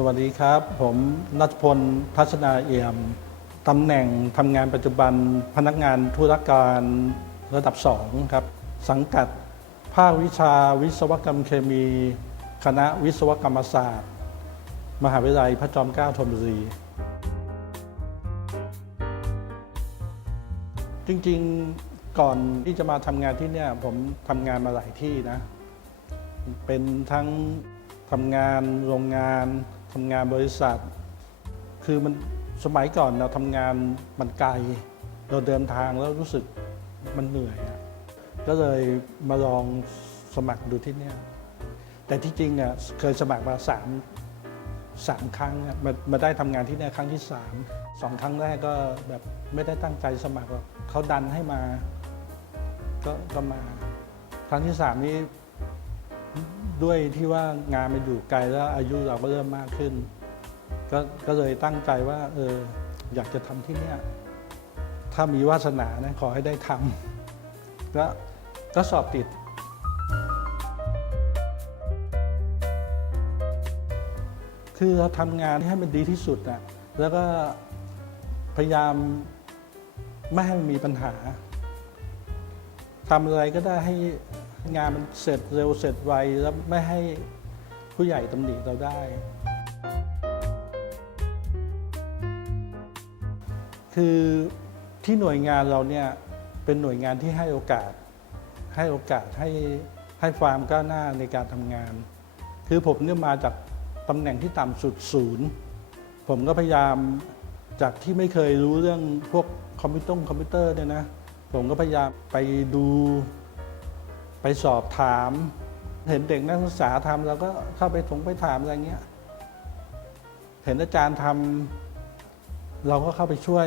สวัสดีครับ ผมนัทพลทัศนาเอี่ยมตำแหน่งทำงานปัจจุบันพนักงานธุรการระดับ2ครับ สังกัดภาควิชาวิศวกรรมเคมี คณะวิศวกรรมศาสตร์ มหาวิทยาลัยพระจอมเกล้าธนบุรี จริงๆก่อนที่จะมาทำงานที่เนี่ยผมทำงานมาหลายที่นะ เป็นทั้งทำงานโรงงาน ทำงานบริษัท คือมันสมัยก่อนเราทำงานมันไกล เราเดินทางแล้วรู้สึกมันเหนื่อยอะก็เลยมาลองสมัครดูที่เนี่ยแต่ที่จริงอะเคยสมัครมาสามสามครั้งมามาได้ทำงานที่เนี่ยครั้งที่สามสองครั้งแรกก็แบบไม่ได้ตั้งใจสมัครหรอกเขาดันให้มา ก็ก็มา ครั้งที่สามนี้ ด้วยที่ว่างานมันอยู่ไกลแล้วอายุเราก็เริ่มมากขึ้นก็ก็เลยตั้งใจว่าเอออยากจะทำที่เนี่ยถ้ามีวาสนานะขอให้ได้ทำก็ก็สอบติด คือเราทำงานให้มันดีที่สุดอะแล้วก็พยายามไม่ให้มันมีปัญหาทำอะไรก็ได้ให้ งานมันเสร็จเร็วเสร็จไวแล้วไม่ให้ผู้ใหญ่ตำหนิเราได้ คือที่หน่วยงานเราเนี่ยเป็นหน่วยงานที่ให้โอกาส ให้โอกาสให้ให้ความก้าวหน้าในการทำงาน คือผมเนี่ยมาจากตำแหน่งที่ต่ำสุดศูนย์ผมก็พยายามจากที่ไม่เคยรู้เรื่องพวกคอมพิวเตอร์คอมพิวเตอร์เนี่ยนะ ผมก็พยายามไปดู ไปสอบถาม เห็นเด็กนักศึกษาทำเราก็เข้าไปถงไปถามอะไรเงี้ย เห็นอาจารย์ทำเราก็เข้าไปช่วย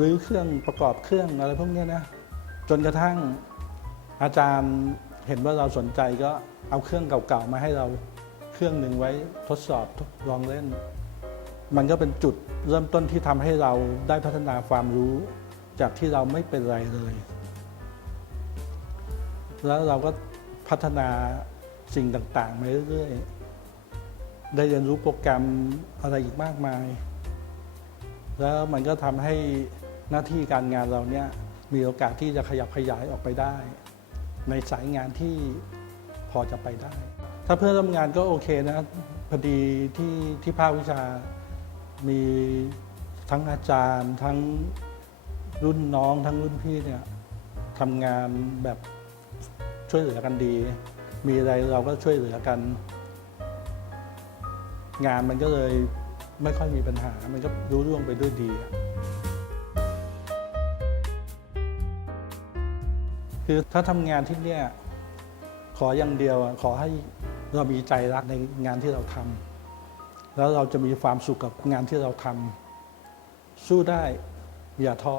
รื้อเครื่องประกอบเครื่องอะไรพวกนี้นะจนกระทั่งอาจารย์เห็นว่าเราสนใจก็เอาเครื่องเก่าๆมาให้เราเครื่องหนึ่งไว้ทดสอบลองเล่น มันก็เป็นจุดเริ่มต้นที่ทำให้เราได้พัฒนาความรู้จากที่เราไม่เป็นไรเลย แล้วเราก็พัฒนาสิ่งต่างๆมาเรื่อยๆ ได้เรียนรู้โปรแกรมอะไรอีกมากมาย แล้วมันก็ทำให้หน้าที่การงานเราเนี่ยมีโอกาสที่จะขยับขยายออกไปได้ ในสายงานที่พอจะไปได้ ถ้าเพื่อนร่วมงานก็โอเคนะพอดีที่ที่ภาควิชามีทั้งอาจารย์ทั้งรุ่นน้องทั้งรุ่นพี่เนี่ยทำงานแบบ ช่วยเหลือกันดี มีอะไรเราก็ช่วยเหลือกัน งานมันก็เลยไม่ค่อยมีปัญหา มันก็รู้ร่วงไปด้วยดี คือถ้าทำงานที่เนี่ยขออย่างเดียวขอให้เรามีใจรักในงานที่เราทำแล้วเราจะมีความสุขกับงานที่เราทำสู้ได้อย่าท้อ